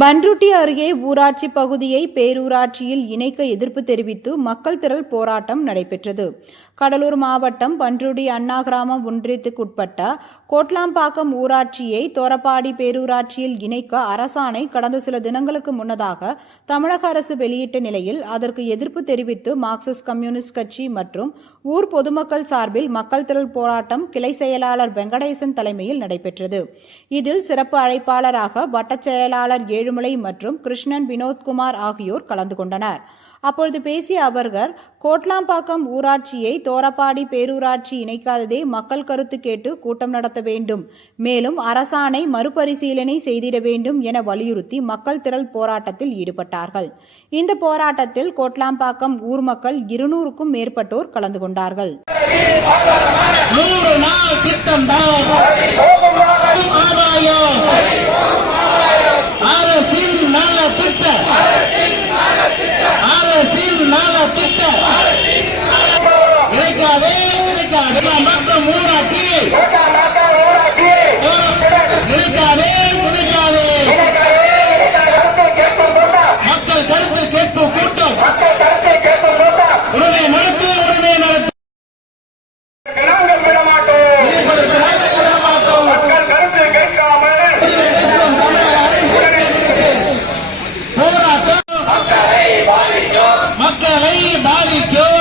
பன்ருட்டி அருகே ஊராட்சி பகுதியை பேரூராட்சியில் இணைக்க எதிர்ப்பு தெரிவித்து மக்கள் திரள் போராட்டம் நடைபெற்றது. கடலூர் மாவட்டம் பன்ருடி அண்ணா கிராமம் ஒன்றியத்துக்குட்பட்ட கோட்லாம்பாக்கம் ஊராட்சியை தோரப்பாடி பேரூராட்சியில் இணைக்க அரசாணை கடந்த சில தினங்களுக்கு முன்னதாக தமிழக அரசு வெளியிட்ட நிலையில் அதற்கு எதிர்ப்பு தெரிவித்து மார்க்சிஸ்ட் கம்யூனிஸ்ட் கட்சி மற்றும் ஊர் பொதுமக்கள் சார்பில் மக்கள் திரள் போராட்டம் கிளை செயலாளர் வெங்கடேசன் தலைமையில் நடைபெற்றது. இதில் சிறப்பு அழைப்பாளராக வட்டச் செயலாளர் ஏழு ஏழுமலை மற்றும் கிருஷ்ணன் வினோத்குமார் ஆகியோர் கலந்து கொண்டனர். அப்பொழுது பேசிய அவர்கள் கோட்லாம்பாக்கம் ஊராட்சியை தோரப்பாடி பேரூராட்சி இணைக்காததே மக்கள் கருத்து கேட்டு கூட்டம் நடத்த வேண்டும். மேலும் அரசாணை மறுபரிசீலனை செய்திட வேண்டும் என வலியுறுத்தி மக்கள் திரள் போராட்டத்தில் ஈடுபட்டார்கள். இந்த போராட்டத்தில் கோட்லாம்பாக்கம் ஊர் மக்கள் இருநூறுக்கும் மேற்பட்டோர் கலந்து கொண்டார்கள். அரசின் நல திட்ட கிடைக்காதே கிடைக்காது மக்கள் ஊராட்சி மலை பாதிக்கும்